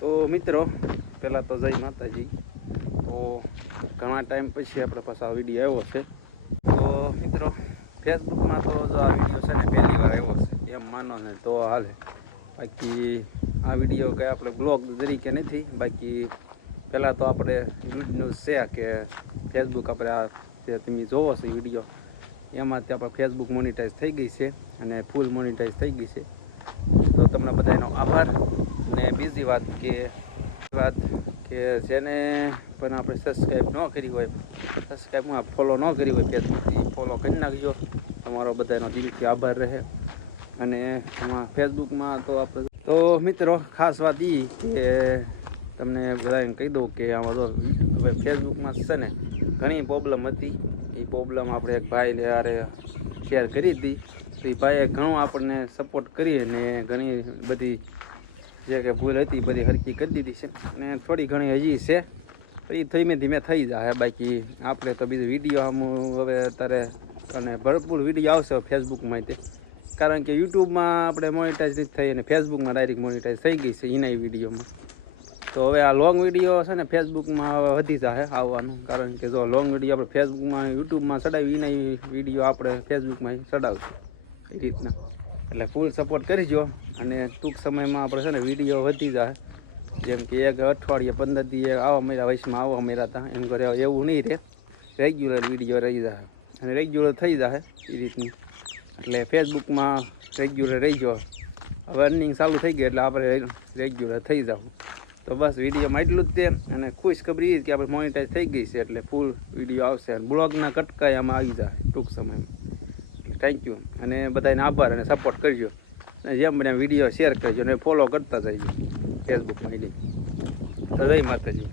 તો મિત્રો પહેલાં તો જય માતાજી। તો ઘણા ટાઈમ પછી આપણે પાછો આ વિડીયો આવ્યો છે। તો મિત્રો ફેસબુકમાં તો જો આ વિડીયો છે ને પહેલી વાર આવ્યો છે એમ માનો ને તો હાલે। બાકી આ વિડીયો કંઈ આપણે બ્લોગ તરીકે નથી, બાકી પહેલાં તો આપણે ગુડ ન્યૂઝ છે કે ફેસબુક આપણે આ જે તમે જોવો છો વિડીયો એમાંથી આપણે ફેસબુક મોનિટાઈઝ થઈ ગઈ છે અને ફૂલ મોનિટાઈઝ થઈ ગઈ છે। તો તમને બધાનો આભાર। અને બીજી વાત કે જેને પણ આપણે સબસ્ક્રાઈબ ન કરી હોય, સબસ્ક્રાઈબમાં ફોલો ન કરી હોય ફેસબુકથી, ફોલો કરી નાખજો। તમારો બધાનો દિલથી આભાર રહે। અને એમાં ફેસબુકમાં તો આપણે તો મિત્રો ખાસ વાત એ કે તમને બધાને કહી દઉં કે આમાં તો હવે ફેસબુકમાં છે ને ઘણી પ્રોબ્લેમ હતી। એ પ્રોબ્લેમ આપણે એક ભાઈને યારે શેર કરી હતી, તો એ ભાઈએ ઘણું આપણને સપોર્ટ કરી અને ઘણી બધી જે કે ભૂલ હતી બધી હરકી કરી દીધી છે અને થોડી ઘણી હજી છે, તો એ ધીમે ધીમે થઈ જાય। બાકી આપણે તો બીજો વિડીયો આમ હવે અત્યારે અને ભરપૂર વિડીયો આવશે ફેસબુકમાં તે, કારણ કે યુટ્યુબમાં આપણે મોનિટાઈઝ નથી થઈ અને ફેસબુકમાં ડાયરેક્ટ મોનિટાઈઝ થઈ ગઈ છે એના વિડીયોમાં। તો હવે આ લોંગ વિડીયો છે ને ફેસબુકમાં હવે વધી જાય આવવાનું, કારણ કે જો લોંગ વિડીયો આપણે ફેસબુકમાં યુટ્યુબમાં ચડાવી એના વિડીયો આપણે ફેસબુકમાં ચડાવશું એ રીતના। એટલે ફૂલ સપોર્ટ કરીજો અને ટૂંક સમયમાં આપણે છે ને વિડીયો વધી જાય। જેમ કે એક અઠવાડિયે 15 દી આવા મેળા વયસમાં આવા મેળા હતા એમ કરે એવું નહીં રહે, રેગ્યુલર વિડીયો રહી જાય અને રેગ્યુલર થઈ જાય એ રીતની। એટલે ફેસબુકમાં રેગ્યુલર રહીજો। હવે અર્નિંગ ચાલુ થઈ ગઈ એટલે આપણે રેગ્યુલર થઈ જાવ। તો બસ વિડીયોમાં એટલું જ તે, અને ખુશ ખબર એ કે આપણે મોનિટાઈઝ થઈ ગઈ છે એટલે ફૂલ વિડીયો આવશે અને બ્લોગના કટકા આમાં આવી જાય ટૂંક સમયમાં। થેન્ક યુ અને બધાને આભાર અને સપોર્ટ કરજો અને જેમ બને વિડીયો શેર કરજો અને ફોલો કરતા જઈજો ફેસબુકમાં આઈડી। તો જય માતાજી।